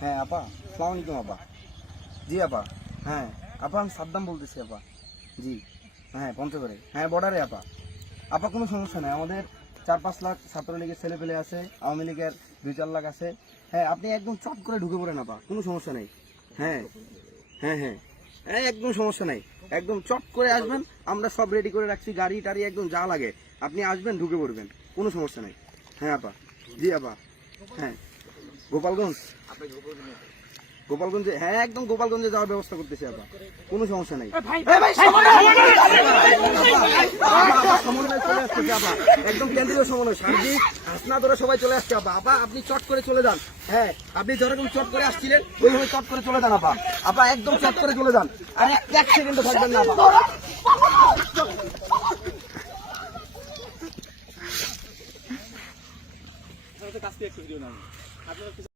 হ্যাঁ আপা, সালাম আলাইকুম, আপা। জি, আপা হ্যাঁ আপা, আমি সাদ্দাম বলতেছি, আপা। জি হ্যাঁ পঞ্চগড়ে। হ্যাঁ বর্ডারে আপা। আপা, কোনো সমস্যা নেই। আমাদের চার পাঁচ লাখ ছাত্রলীগের ছেলে পেলে আছে, আওয়ামী লীগের দুই চার লাখ আছে। হ্যাঁ আপনি একদম চট করে ঢুকে পড়েন, আপা। কোনো সমস্যা নেই। হ্যাঁ হ্যাঁ হ্যাঁ। হ্যাঁ একদম সমস্যা নাই। একদম চট করে আসবেন, আমরা সব রেডি করে রাখছি, গাড়ি টাড়ি একদম যা লাগে। আপনি আসবেন, ঢুকে পড়বেন। কোনো সমস্যা নাই। হ্যাঁ আপা। জি, আপা। হ্যাঁ। গোপালগঞ্জ? গোপালগঞ্জে হ্যাঁ একদম গোপালগঞ্জে যাওয়ার ব্যবস্থা করতেছি আপা কোনো সমস্যা নাই। সমন্বয়! আপা, আপা, সমন্বয় চলে আসতেছে আপা। একদম কেন্দ্রীয় সমন্বয় সার্বিক হাসনা ধরে সবাই চলে আসছে আপা আপা আপনি চট করে চলে যান। হ্যাঁ আপনি যেরকম চট করে আসছিলেন ওইভাবে চট করে চলে যান আপা আপা একদম চট করে চলে যান। আর এক সেকেন্ডও থাকবেন না আপা কাছ থেকে একটু ভিডিও নাও আপনারা